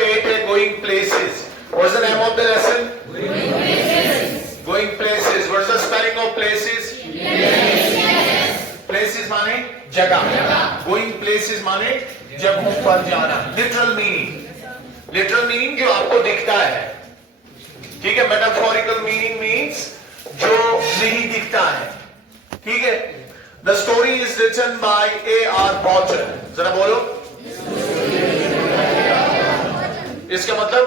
8 है going places. What's the name of the lesson? Going places. Going places. What's the spelling of places? Yes. Places माने जगह. Going places माने जगहों पर जाना. Literal meaning जो आपको दिखता है. ठीक है. Metaphorical meaning means जो नहीं दिखता है. ठीक है. The story is written by A.R. Botton. जरा बोलो. इसका मतलब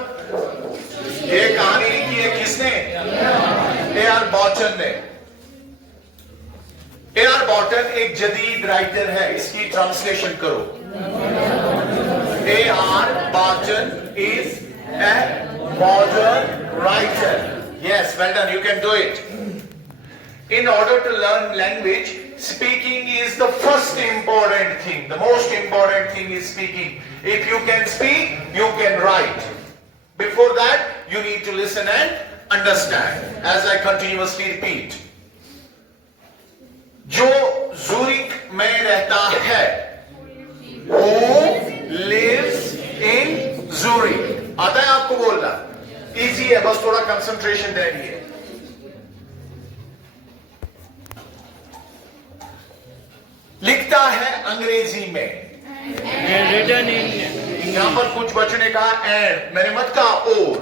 ये कहानी लिखी है किसने? A.R. Botton ने. A.R. Botton एक जदीद राइटर है. इसकी ट्रांसलेशन करो. A.R. Botton is a modern writer. Yes, well done. You can do it. In order to learn language, speaking is the first important thing. The most important thing is speaking. If you can speak, you can write. Before that, you need to listen and understand. As I continuously repeat. जो ज़ूरिक में रहता है, who lives in Zurich. आता है आपको बोलना? Easy है, बस थोड़ा concentration देनी है. लिखता है अंग्रेजी में. यहां पर कुछ बच्चों ने कहा एंड, मैंने मत कहा और.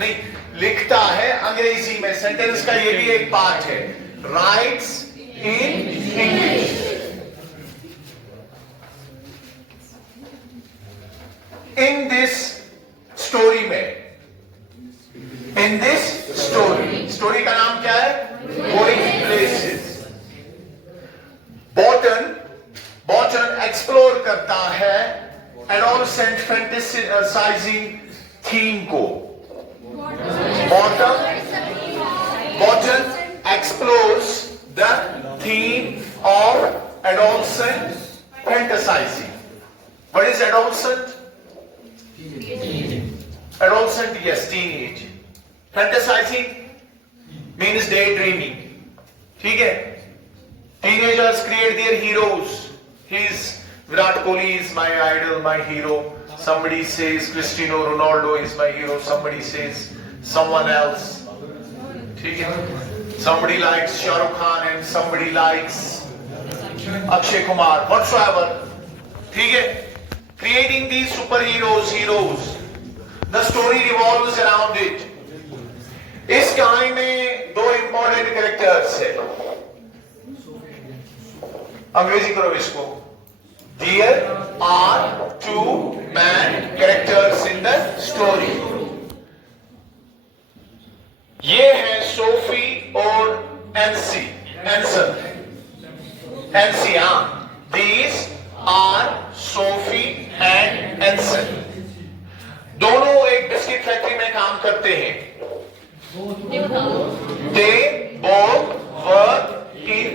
नहीं, लिखता है अंग्रेजी में. सेंटेंस का ये भी एक पार्ट है. Rights in English. In this story में, इन दिस स्टोरी का नाम क्या है? Going places. बॉटन एक्सप्लोर करता है एडोलसेंट फैंटेसाइजिंग थीम को. Barton explores the theme of adolescent fantasising. What is adolescent? Adolescent, yes, teenage. Fantasizing means daydreaming. ठीक है? Teenagers create their heroes. Virat Kohli is my idol, my hero. Somebody says Cristiano Ronaldo is my hero. Somebody says someone else. ठीक है? Somebody likes Shah Rukh Khan and somebody likes Akshay Kumar. Whatsoever. ठीक है? Creating these superheroes. The story revolves around it. इस कहानी में दो important characters है. अंग्रेजी करो इसको. There are two main characters in the story. ये है सोफी और एंसन. These are Sophie and Anson. दोनों एक बिस्किट फैक्ट्री में काम करते हैं. They both work in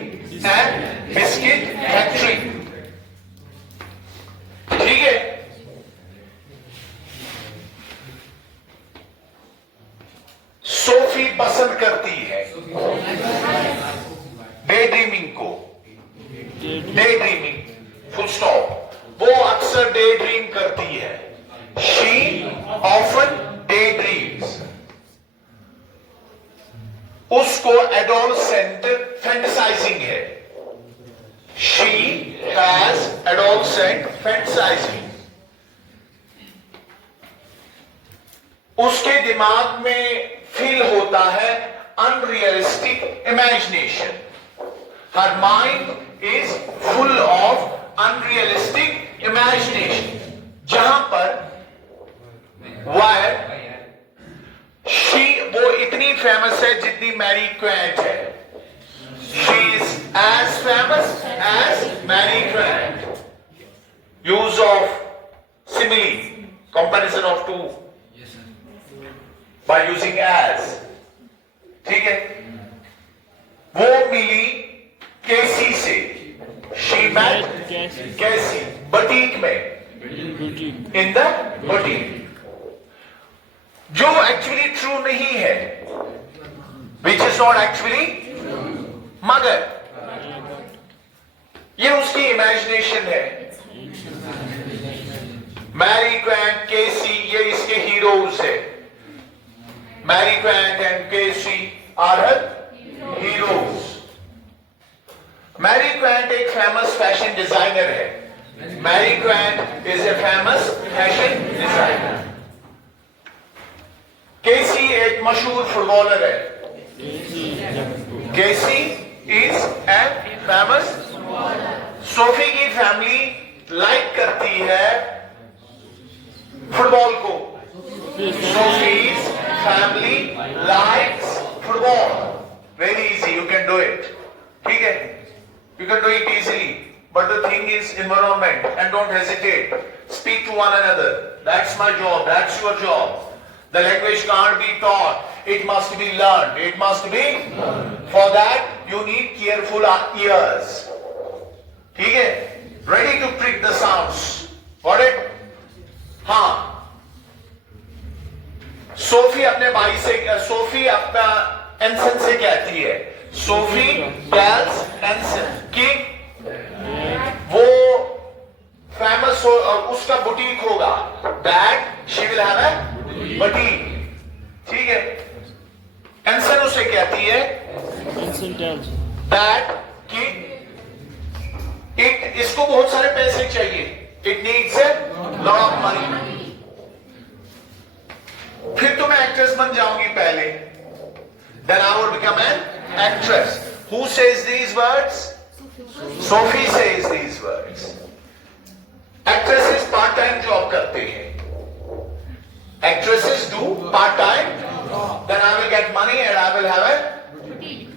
a biscuit factory. ठीक है? सोफी पसंद करती है डेड्रीमिंग को. डेड्रीमिंग फुल स्टॉप. वो अक्सर डेड्रीम करती है. She often daydreams. उसको adolescent fantasizing है. She has adolescent fantasizing. उसके दिमाग में फील होता है unrealistic imagination. Her mind is full of unrealistic imagination. जहां पर वो इतनी फेमस है जितनी मैरी क्वेंट है. She is as famous as Mary Quant. Use of simile, comparison of two by using as. ठीक है? वो मिली केसी से. She met Casey बुटीक में. In the boutique. जो एक्चुअली ट्रू नहीं है. Which is not actually. मगर ये उसकी इमेजिनेशन है. मैरी क्वेंट, केसी, ये इसके are her heroes. Mary Quant एक famous fashion designer है. Mary Quant is a famous fashion designer. केसी एक मशहूर फुटबॉलर है. केसी is a famous. सोफी की फैमिली लाइक करती है फुटबॉल को. Sophie's family likes football. Very easy, you can do it. ठीक है? You can do it easily. But the thing is environment, and don't hesitate. Speak to one another. That's my job. That's your job. The language can't be taught. It must be learned. It must be. For that, you need careful ears. ठीक है? Ready to pick the sounds. Got it? हाँ. सोफी अपने भाई से, सोफी अपना एंसन से कहती है, सोफी टेल्स एंसन कि वो फेमस हो और उसका बुटीक होगा. That she will have a boutique. ठीक है? एंसन उसे कहती है दैट कि इसको बहुत सारे पैसे चाहिए. It needs a lot of money. फिर तो मैं एक्ट्रेस बन जाऊंगी पहले. Then I will become an actress. Who says these words? Sophie says these words. Actresses part-time job करते हैं. Actresses do part-time. Then I will get money and I will have a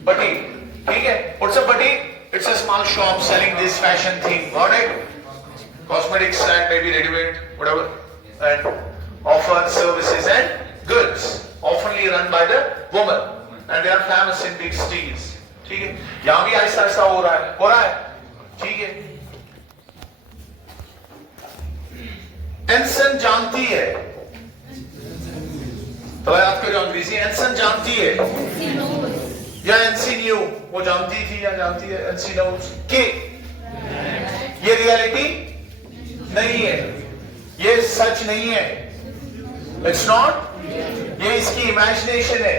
boutique. ठीक है? What's a boutique? It's a small shop selling this fashion thing. Got it? Cosmetics and maybe ready-made, whatever, and offer services and goods, oftenly run by the woman, and they are famous in big cities. ठीक है? यहां भी ऐसा ऐसा हो रहा है. ठीक है? एंसन जानती है, तो आपको जो अंग्रेजी एंसन जानती है या एनसी न्यू, वो जानती थी या जानती है एनसी नोज कि ये रियलिटी नहीं है, ये सच नहीं है. It's not. ये इसकी इमेजिनेशन है.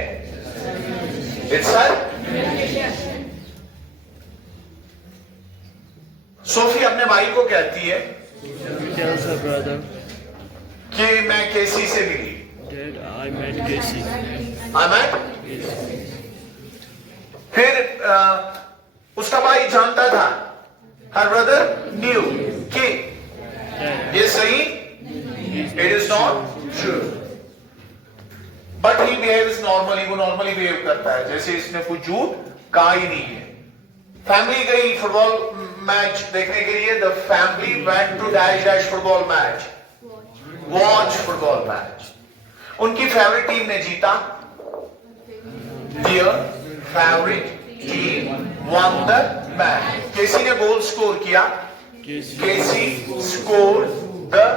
It's sir. सोफी अपने भाई को कहती है कि मैं केसी से मिली. I met Casey. I met. फिर उसका भाई जानता था. Her brother knew कि ये सही. It is not true. But he behaves normally. वो normally behave करता है जैसे इसने कुछ झूठ कहा ही नहीं है. फैमिली गई फुटबॉल मैच देखने के लिए. The family went to dash football match. Watch football match. उनकी फेवरेट टीम ने जीता. Their favorite team won the match. केसी ने गोल स्कोर किया. केसी scored the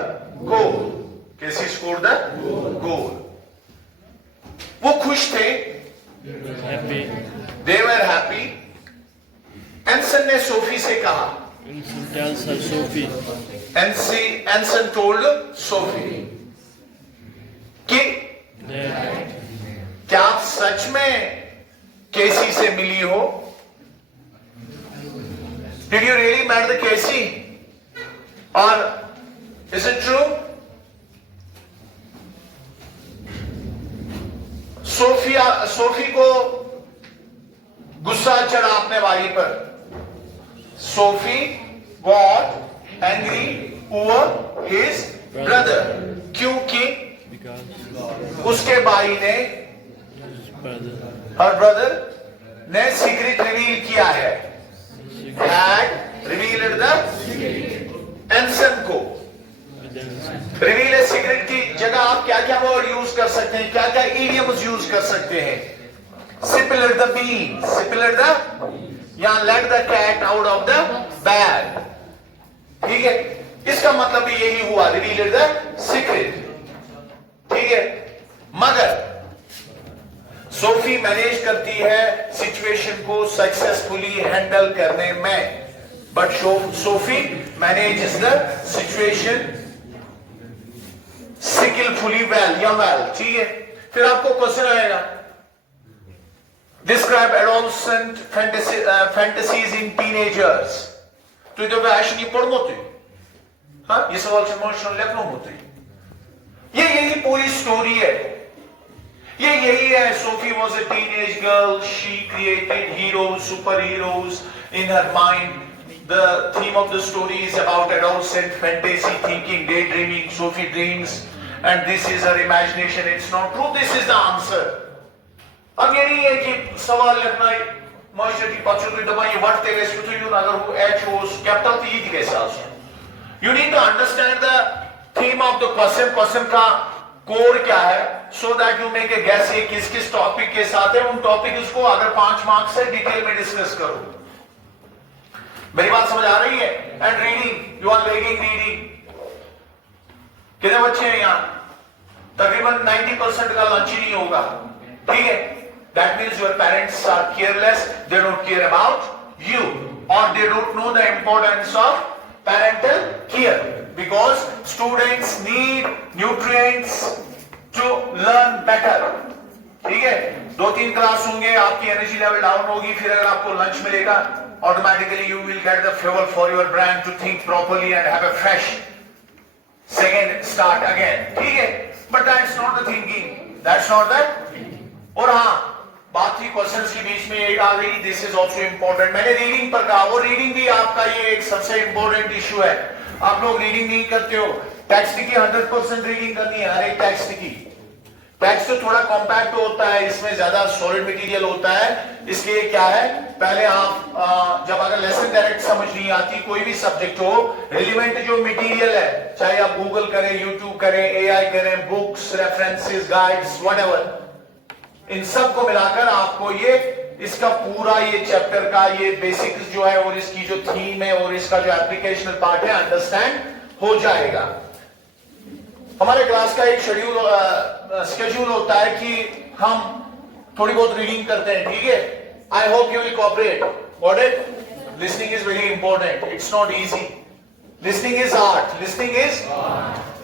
goal. KC scored the goal. वो खुश थे. Happy. They were happy. एंसन ने सोफी से कहा. Ensign tells her Sophie. एंसन told सोफी कि That क्या आप सच में केसी से मिली हो? Did you really met the Casey? Or is it true? Sophie को गुस्सा चढ़ा अपने भाई पर. Sophie got angry over his brother. क्योंकि because उसके भाई ने, his brother her brother ने सीक्रेट रिवील किया है. had revealed the एंसन को. रिवील ए सीक्रेट की जगह आप क्या क्या वर्ड यूज कर सकते हैं, क्या क्या इडियम्स यूज कर सकते हैं. Spill the bean, spill the, या let the cat out of the bag. ठीक है? इसका मतलब भी यही हुआ, रिवील द सीक्रेट. ठीक है? मगर सोफी मैनेज करती है सिचुएशन को सक्सेसफुली हैंडल करने में. But Sophie manages the situation skilfully well या वेल. ठीक है? फिर आपको क्वेश्चन आएगा, describe adolescent fantasies in teenagers. Tu de veš ni pornoti. हाँ ये सवाल से इमोशनल लेवल होती है। ये यही पूरी स्टोरी है। ये यही है। Sophie was a teenage girl. She created heroes, superheroes in her mind. The theme of the story is about adolescent fantasy thinking, daydreaming. Sophie dreams, and this is her imagination. It's not true. This is the answer. अब ये नहीं है कि सवाल लगना मॉइस्चरिटी positive दबाइए what the rest to you अगर वो एच हो कैपिटल तो ये कैसे answer you need to understand the theme of the question का कोर क्या है so that you make a guess ये किस किस टॉपिक के साथ है उन टॉपिक को अगर 5 मार्क्स से डिटेल में डिस्कस करो मेरी बात समझ आ रही है and reading you are learning reading कितने बच्चे हैं यहां तकरीबन 90% का लंच ही नहीं होगा ठीक है that means your parents are careless they don't care about you or they don't know the importance of parental care because students need nutrients to learn better ठीक है 2-3 क्लास होंगे आपकी एनर्जी लेवल डाउन होगी फिर अगर आपको लंच मिलेगा automatically you will get the fuel for your brain to think properly and have a fresh second start again ठीक है but that's not the thinking that's not the और हाँ बात थी क्वेश्चंस के बीच में एक आ गई दिस इज आल्सो इंपॉर्टेंट मैंने रीडिंग पर कहा वो रीडिंग भी आपका ये एक सबसे इंपॉर्टेंट इशू है आप लोग रीडिंग नहीं करते हो टेक्स्ट की 100% रीडिंग करनी है हर एक टेक्स्ट तो थोड़ा कॉम्पैक्ट होता है इसमें ज्यादा सॉलिड मटेरियल होता है इसलिए क्या है पहले आप जब अगर लेसन डायरेक्ट समझ नहीं आती कोई भी सब्जेक्ट हो रिलेवेंट जो मटेरियल है चाहे आप गूगल करें यूट्यूब करें एआई करें बुक्स रेफरेंसेस गाइड्स व्हाटएवर इन सब को मिलाकर आपको ये इसका पूरा ये चैप्टर का ये बेसिक्स जो है और इसकी जो थीम है और इसका जो एप्लीकेशनल पार्ट है अंडरस्टैंड हो जाएगा हमारे क्लास का एक शेड्यूल होता है कि हम थोड़ी बहुत रीडिंग करते हैं ठीक है I hope you will cooperate got it listening is very important it's not easy listening is art listening is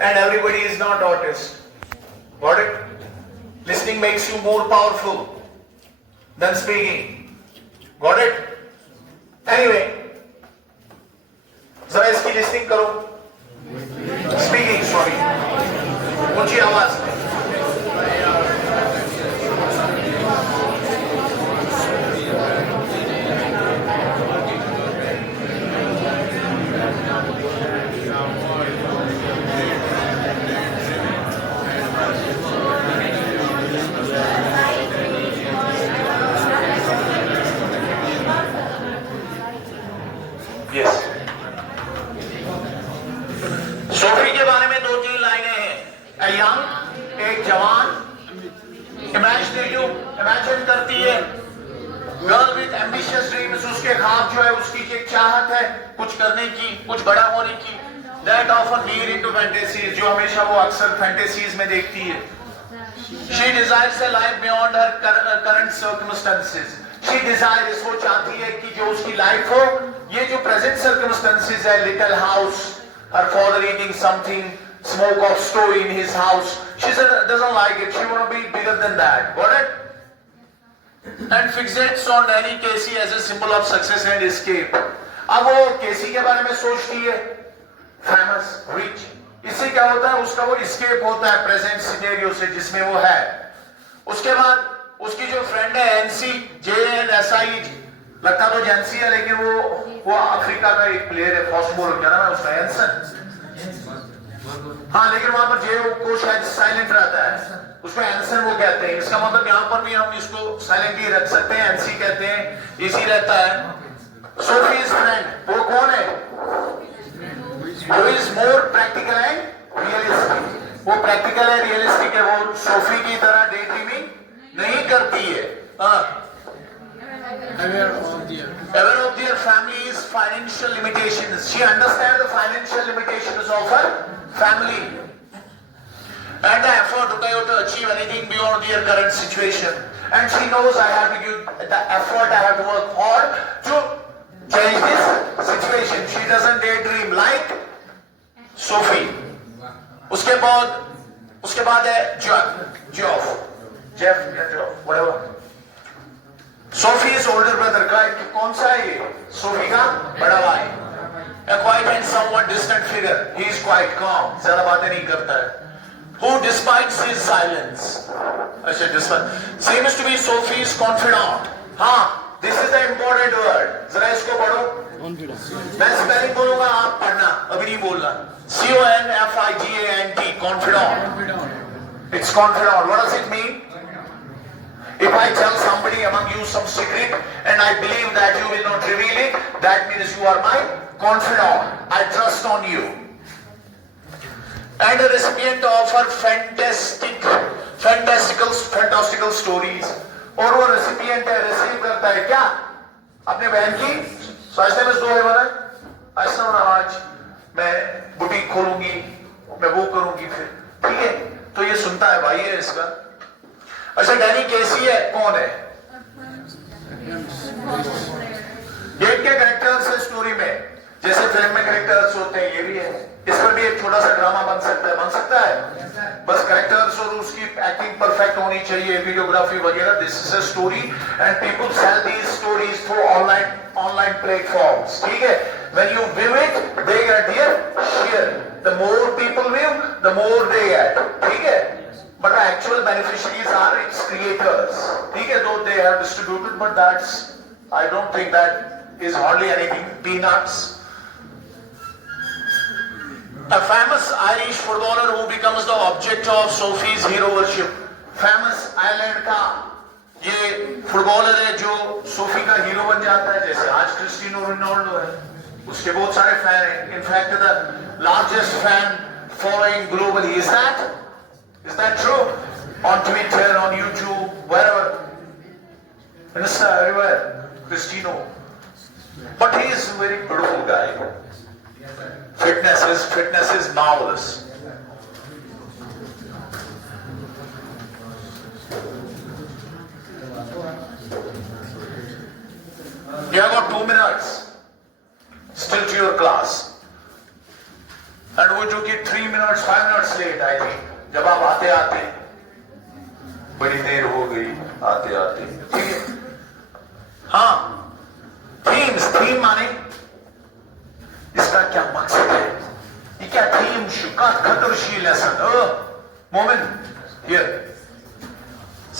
and everybody is not artist got it Listening makes you more powerful than speaking. Got it? Anyway, जरा इसकी listening करो. Speaking, sorry. ऊंची आवाज. सोफी के बारे में 2-3 लाइनें हैं यंग एक जवान इमेजिन करती है गर्ल विद एम्बिशियस ड्रीम्स उसके ख्वाब जो है उसकी एक चाहत है कुछ करने की कुछ बड़ा होने की that often lead into fantasies जो हमेशा वो अक्सर फैंटेसीज में देखती है she desires a life beyond her current circumstances she desires वो चाहती है कि जो उसकी लाइफ हो ये जो प्रेजेंट सर्कमस्टेंसेस है little house her father eating something smoke of stove in his house she said doesn't like it she want to be bigger than that got it and fixates on Danny Casey as a symbol of success and escape अब वो केसी के बारे में सोचती है famous rich इससे क्या होता है उसका वो escape होता है प्रेजेंट सिनेरियो से जिसमें वो है उसके बाद उसकी जो फ्रेंड है एनसी JNSI लगता तो जेंसी है लेकिन वो अफ्रीका का एक प्लेयर है फास्ट बॉलर क्या नाम है उसका एंसन हाँ लेकिन वहां पर जे को शायद साइलेंट रहता है उसको एंसन वो कहते हैं इसका मतलब यहाँ पर भी हम इसको साइलेंट ही रख सकते हैं एनसी कहते हैं इसी रहता है सोफीज फ्रेंड वो कौन है वो is more practical and realistic वो प्रैक्टिकल है रियलिस्टिक है वो सोफी की तरह डे ड्रीमिंग नहीं करती है aware of their family's financial limitations. She understands the financial limitations of her family and the effort to achieve anything beyond their current situation. And she knows I have to give the effort, I have to work hard to change this situation. She doesn't daydream like Sophie. उसके बाद है Jeff, whatever. Sophie's older brother, कौन सा है ये? Sophie का बड़ा भाई. A quiet and somewhat distant figure. He is quite calm. ज़्यादा बातें नहीं करता है. Who despises his silence? अच्छा, despite. Seems to be Sophie's confidant. हाँ, this is the important word. जरा इसको पढ़ो. Confident. मैं स्पेलिंग बोलूंगा, आप पढ़ना, अभी नहीं बोलना. CONFIGANT, confidant. It's confidant. What does it mean? If I tell somebody among you some secret and I believe that you will not reveal it, that means you are my confidant. I trust on you. And a recipient of her fantastical stories. और वो recipient है, receive करता है क्या? अपने बहन की सोचते में दो है बना ऐसा ना आज मैं बुटीक खोलूंगी, मैं वो करूंगी फिर, ठीक है? तो ये सुनता है, भाई है इसका. अच्छा, डैनी कैसी है? कौन है? ये क्या कैरेक्टर्स है स्टोरी में? जैसे फिल्म में कैरेक्टर्स होते हैं, ये भी है. इस पर भी एक छोटा सा ड्रामा बन सकता है. बस कैरेक्टर्स और उसकी एक्टिंग परफेक्ट होनी चाहिए, वीडियोग्राफी वगैरह. This is a story and people sell these stories through online platforms. ठीक है? When you view it, they get their share. The more people view, the more they get. ठीक है? But the actual beneficiaries are its creators. ठीक है? Though they have distributed, but that's, I don't think that is hardly anything. Peanuts. A famous Irish footballer who becomes the object of Sophie's hero worship. Famous Ireland का ये फुटबॉलर है जो सोफी का हीरो बन जाता है. जैसे आज क्रिस्टियानो रोनाल्डो है, उसके बहुत सारे फैन हैं. In fact the largest fan following globally. Is that true? On Twitter, on YouTube, wherever, Insta, everywhere, Cristiano. But he is a very beautiful guy. Fitness is marvelous. You have got 2 minutes still to your class. And वो जो कि 3 minutes, 5 minutes late, I think. जब आप आते आते बड़ी देर हो गई आते आते. ठीक है? हाँ, थीम माने इसका क्या मकसद है? ये क्या थीम? शुकात खतरशी लेसन. मोमेंट हियर,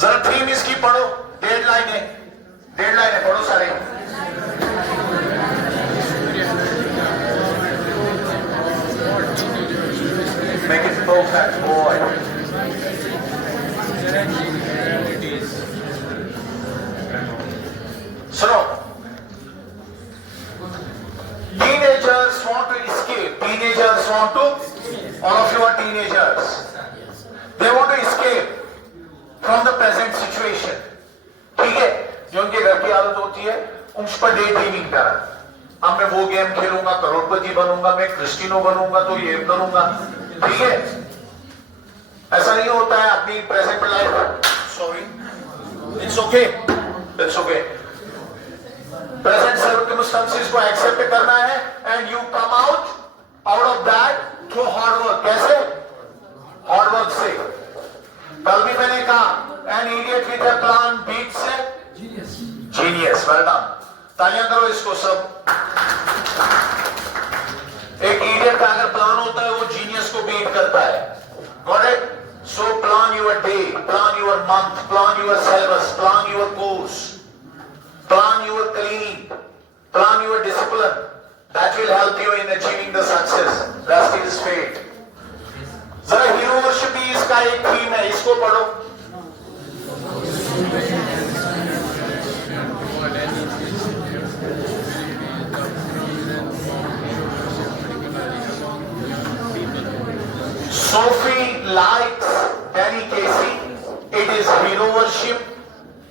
जरा थीम इसकी पढ़ो. डेडलाइन है, पढ़ो सारे. Make it perfect, boy. सुनो, teenagers want to escape. All of you are teenagers. They want to escape from the present situation. ठीक है? जो उनके घर की आदत होती है, उस पर डे ड्रीमिंग करा. अब मैं वो गेम खेलूंगा, करोड़पति बनूंगा, मैं क्रिस्टियानो बनूंगा, तो ये करूंगा. ठीक है? ऐसा नहीं होता है अपनी present life. Sorry, it's okay. Present circumstances को एक्सेप्ट करना है and you come out of that through hard work. कैसे? हार्ड वर्क से. कल भी मैंने कहा an idiot with a plan beats genius. Well done. तालियां करो इसको सब. एक इडियट का अगर प्लान होता है वो जीनियस को बीट करता है. Got it? So plan your day, plan your month, plan your syllabus, plan your course, plan your cleaning, plan your discipline. That will help you in achieving the success. Rest is fate. जरा hero worship भी इसका एक थीम है, इसको पढ़ो. Sophie likes Danny Casey. It is hero worship.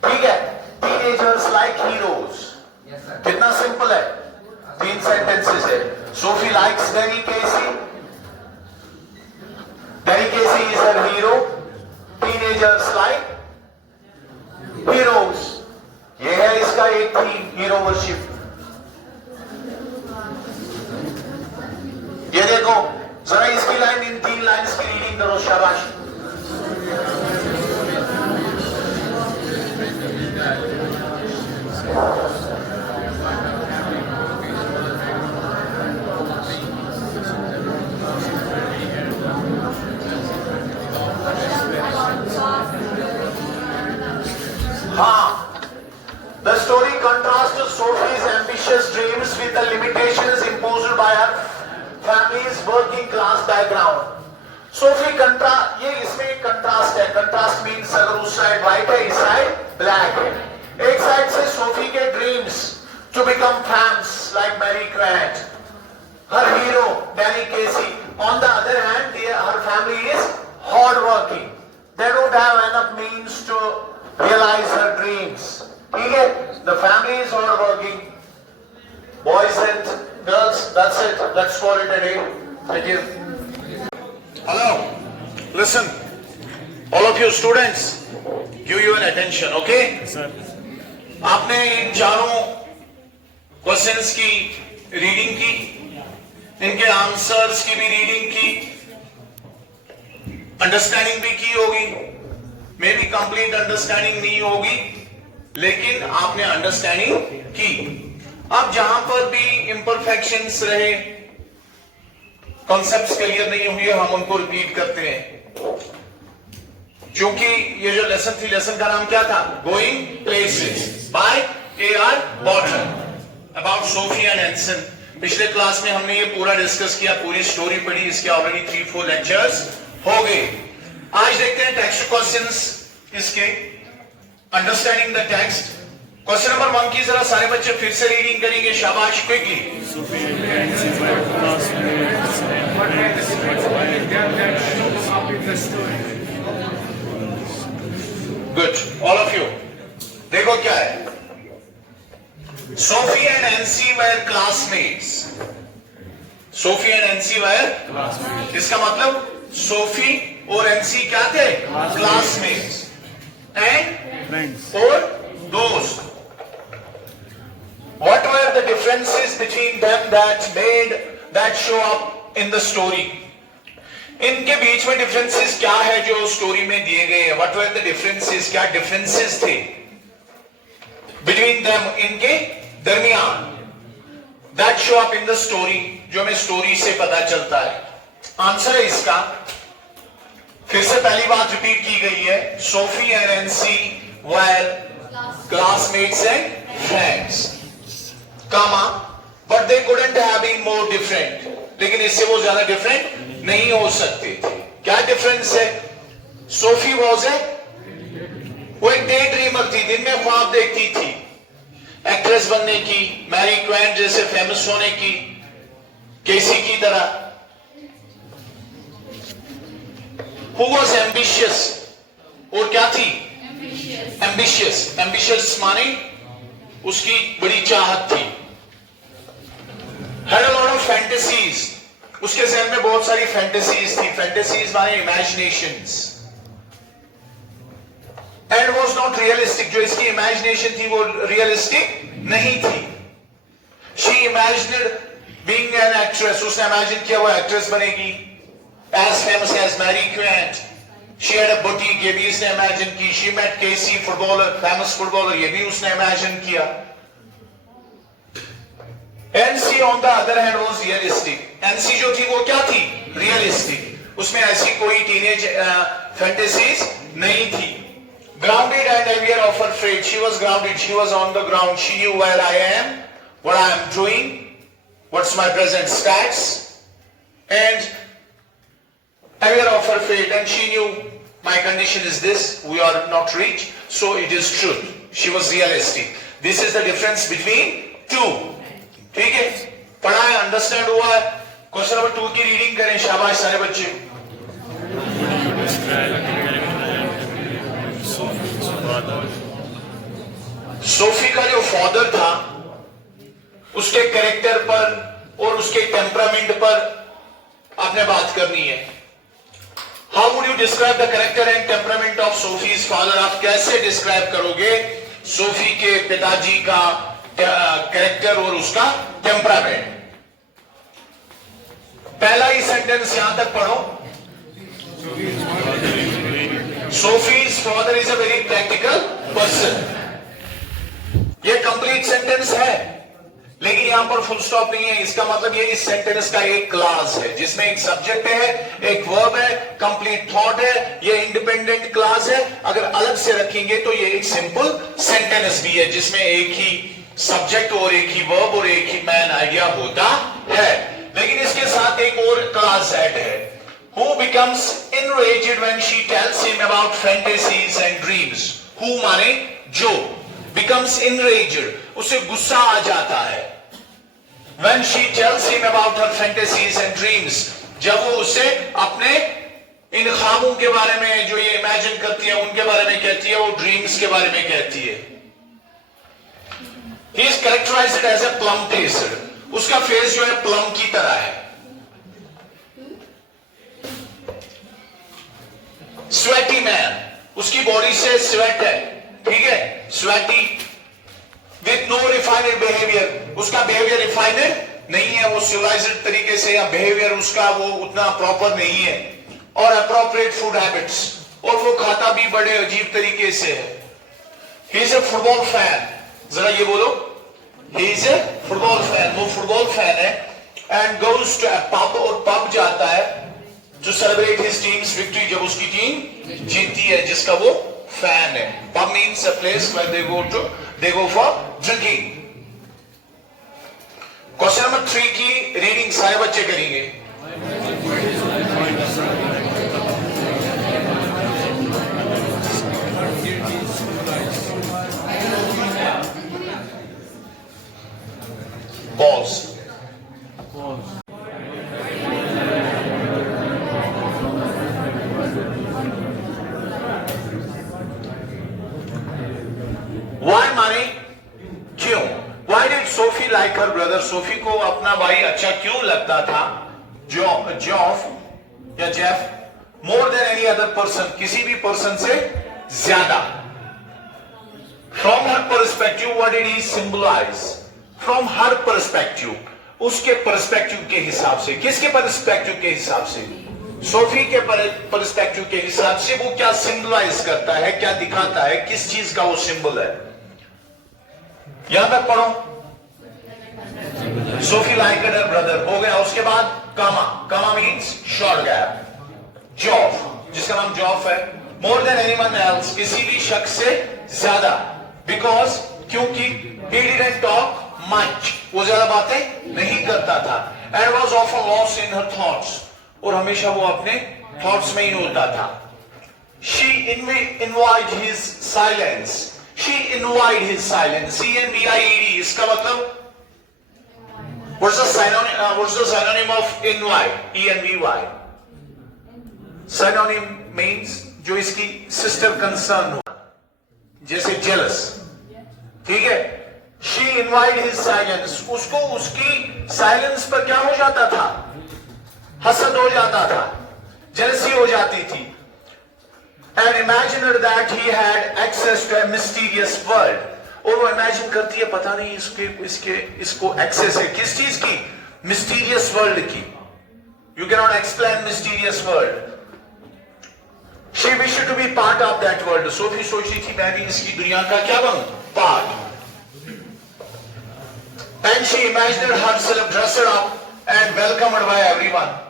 ठीक है? Teenagers like heroes. कितना सिंपल है? 3 sentences है. Sophie likes Danny Casey. Danny Casey is a hero. Teenagers like heroes. ये है इसका एक थीम, hero worship. ये देखो, जरा इसकी लाइन, इन 3 लाइन्स की रीडिंग करो. शाबाश. बैकग्राउंड. सोफी ये इसमें कंट्रास्ट है. कंट्रास्ट मीन्स अगर उस साइड व्हाइट है, इस साइड ब्लैक है. एक साइड से सोफी के dreams to become famous like Mary Quant, her hero Danny Casey. On the other hand, her family is hard working. They don't have enough means to realize her dreams. ठीक है? The family is hard working. Boys and girls, that's it. Let's call it a day. Thank you. Hello. Listen. All of you students, give your attention, okay? Sir. आपने इन चारों क्वेश्चंस की रीडिंग की, इनके आंसर्स की भी रीडिंग की, अंडरस्टैंडिंग भी की होगी. मे बी कंप्लीट अंडरस्टैंडिंग नहीं होगी, लेकिन आपने अंडरस्टैंडिंग की. अब जहां पर भी इम्परफेक्शंस रहे, कॉन्सेप्ट्स क्लियर नहीं हुए, हम उनको रिपीट करते हैं. क्योंकि ये जो लेसन थी, लेसन का नाम क्या था? Going places by A.R. Bottom about Sophie and एंसन. पिछले क्लास में हमने ये पूरा डिस्कस किया, पूरी स्टोरी पढ़ी. इसके ऑलरेडी 3-4 लेक्चर्स हो गए. आज देखते हैं टेक्स्ट क्वेश्चंस इसके, understanding the text. Question number 1 की जरा सारे बच्चे फिर से रीडिंग करेंगे. शाबाश, quickly. Sophie and Nancy were classmates and friends. Good, all of you. देखो क्या है. Sophie and Nancy were classmates. Sophie and Nancy were classmates. इसका मतलब सोफी और एनसी क्या थे? क्लासमेट्स. And friends. और दोस्त. What were the differences between them that show up in the story? इनके बीच में डिफरेंसेस क्या है जो स्टोरी में दिए गए हैं? What were the differences? क्या डिफरेंसेस थे between them, इनके दरमियान? That show up in the story, जो हमें स्टोरी से पता चलता है. आंसर है इसका, फिर से पहली बात रिपीट की गई है. Sophie and NC were classmates and friends, comma, but they couldn't have been more different. लेकिन इससे वो ज्यादा डिफरेंट नहीं हो सकते थे. क्या डिफरेंस है? सोफी वो एक डे ड्रीमर थी, दिन में ख्वाब देखती थी एक्ट्रेस बनने की, मैरी क्वेंट जैसे फेमस होने की, केसी की तरह. Who was ambitious? और क्या थी? Ambitious माने उसकी बड़ी चाहत थी. Had a lot of fantasies. उसके जहन में बहुत सारी फैंटेसीज थी. फैंटेसीज माने imaginations. And was not realistic. जो इसकी इमेजिनेशन थी वो रियलिस्टिक नहीं थी. She imagined being an actress. उसने इमेजिन किया वो एक्ट्रेस बनेगी, as famous as Mary Quant. She had a boutique. ये भी उसने इमेजिन की. She met Casey, footballer, famous footballer. ये भी उसने इमेजिन किया. NC on the other hand was realistic. NC जो थी वो क्या थी? Realistic. उसमें ऐसी कोई टीनेज फैंटेसीज नहीं थी. Grounded and aware of her fate. She was grounded. She was on the ground. She knew where I am, what I am doing, what's my present stats, and aware of her fate. And she knew my condition is this. We are not rich, so it is truth. She was realistic. This is the difference between two. ठीक है, पढ़ा है, अंडरस्टैंड हुआ है. Question number 2 की रीडिंग करें. शाबाश सारे बच्चे. सोफी का जो फादर था, उसके कैरेक्टर पर और उसके टेम्परामेंट पर आपने बात करनी है. How would you describe the character and temperament of Sophie's father? आप कैसे डिस्क्राइब करोगे सोफी के पिताजी का कैरेक्टर और उसका टेम्परामेंट? पहला ही सेंटेंस यहां तक पढ़ो. Sophie's father is a very practical person. ये कंप्लीट सेंटेंस है, लेकिन यहां पर फुल स्टॉप नहीं है. इसका मतलब ये इस सेंटेंस का एक क्लास है जिसमें एक सब्जेक्ट है, एक वर्ब है, कंप्लीट थॉट है. ये इंडिपेंडेंट क्लास है. अगर अलग से रखेंगे तो ये एक सिंपल सेंटेंस भी है जिसमें एक ही सब्जेक्ट और एक ही वर्ब और एक ही मैन आइडिया होता है. लेकिन इसके साथ एक और क्लास ऐड है. Who becomes enraged when she tells him about fantasies and dreams? Who माने जो becomes enraged, उसे गुस्सा आ जाता है. When she tells him about her fantasies and dreams, जब वो उसे अपने इन ख्वाबों के बारे में जो ये इमेजिन करती है उनके बारे में कहती है, वो ड्रीम्स के बारे में कहती है. He is characterized as a plum faced. उसका फेस जो है प्लम की तरह है. स्वेटी मैन, उसकी बॉडी से स्वेट है, ठीक है, स्वेटी विथ नो रिफाइनेड बिहेवियर, उसका बिहेवियर रिफाइनेड नहीं है, वो सिविलाइज्ड तरीके से या बिहेवियर उसका वो उतना प्रॉपर नहीं है. और अप्रोप्रिएट फूड हैबिट्स, और वो खाता भी बड़े अजीब तरीके से है. He is a football fan, जरा ये बोलो, he is a football fan, वो फुटबॉल फैन है. And goes to a pub, और पब जाता है to celebrate his team's victory, जब उसकी टीम जीतती है जिसका वो फैन है. Pub means a place where they go for drinking. Question number 3 की रीडिंग सारे बच्चे करेंगे. Pause. Why माने क्यों? Why did Sophie like her brother? Sophie को अपना भाई अच्छा क्यों लगता था? Geoff या Jeff more than any other person, किसी भी पर्सन से ज्यादा. From her perspective, what did he symbolize? From her perspective, उसके पर्सपेक्टिव के हिसाब से. किसके पर्सपेक्टिव के हिसाब से? सोफी के पर्सपेक्टिव के हिसाब से वो क्या सिंबलाइज करता है, क्या दिखाता है, किस चीज का वो सिंबल है. यहां तक पढ़ो. सोफी लाइक हर ब्रदर हो गया. उसके बाद कामा, कामा मीन्स शॉर्ट गैप. जॉफ, जिसका नाम जॉफ है, मोर देन एनीवन एल्स, किसी भी शख्स से ज्यादा. बिकॉज, क्योंकि he didn't talk much, वो ज्यादा बातें नहीं करता था. and was often lost in her thoughts, और हमेशा वो अपने थॉट्स में ही होता था. she envied his silence. She envied his silence. CNVIED, इसका मतलब what's the synonym of invite? ENVY. Synonym means जो इसकी sister concern हो, जैसे jealous, ठीक है. She envied his silence. उसको उसकी silence पर क्या हो जाता था? हसद हो जाता था, jealousy हो जाती थी. And imagined that he had access to a mysterious world. और वो imagine करती है पता नहीं इसको access है किस चीज की? Mysterious world की. You cannot explain mysterious world. She wished to be part of that world. Sophie सोचती थी मैं भी इसकी दुनिया का क्या बनूं? Part. And she imagined herself dressed up and welcomed by everyone.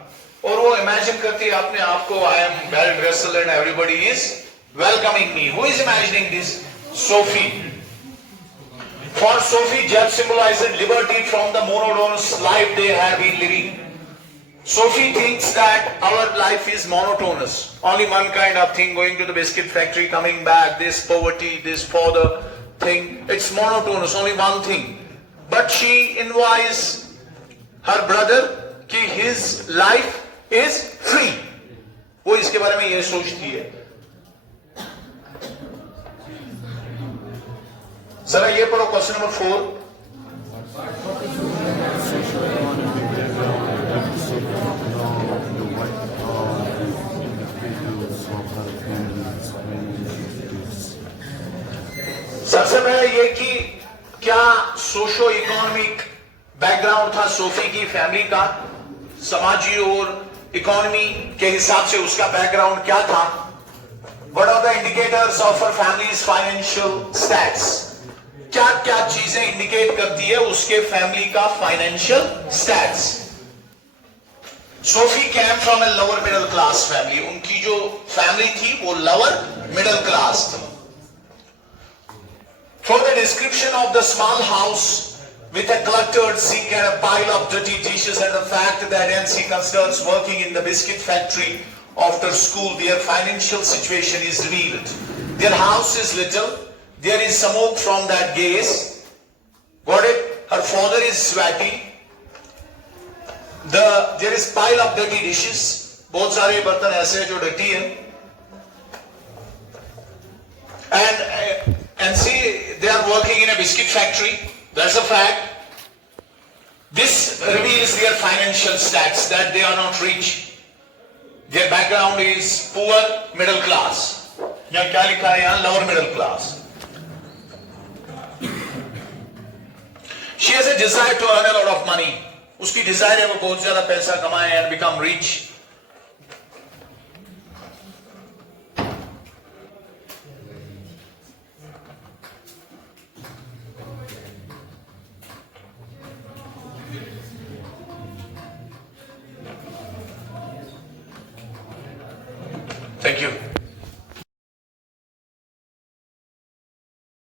और वो इमेजिन करती है अपने आप को, I am well dressed and everybody is welcoming me. Who is imagining this? Sophie. For Sophie, Jeff symbolizes liberty from the monotonous life they have been living. Sophie thinks that our life is monotonous. Only one kind of thing, going to the biscuit factory, coming back, this poverty, this father thing. It's monotonous, only one thing. But she envies her brother कि his life is free. वो इसके बारे में ये सोचती है. जरा ये पढ़ो क्वेश्चन नंबर 4. सबसे पहले ये कि क्या सोशो इकोनॉमिक बैकग्राउंड था सोफी की फैमिली का, समाजी और इकोनॉमी के हिसाब से उसका बैकग्राउंड क्या था. What are the indicators of her family's financial stats? क्या क्या चीजें इंडिकेट करती है उसके फैमिली का financial stats. Sophie came from a lower middle class family. उनकी जो फैमिली थी वो लोअर मिडिल क्लास थी. For the description of the small house with a cluttered sink and a pile of dirty dishes, and the fact that NC considers working in the biscuit factory after school, their financial situation is revealed. Their house is little. There is smoke from that gas. Got it? Her father is sweaty. There is pile of dirty dishes. बहुत सारे बर्तन ऐसे जो dirty हैं. And see, they are working in a biscuit factory. That's a fact. This reveals their financial stats, that they are not rich. Their background is poor, middle class. यहाँ क्या लिखा है यहाँ? Lower middle class. She has a desire to earn a lot of money. उसकी desire है वो बहुत ज़्यादा पैसा कमाए and become rich. Thank you.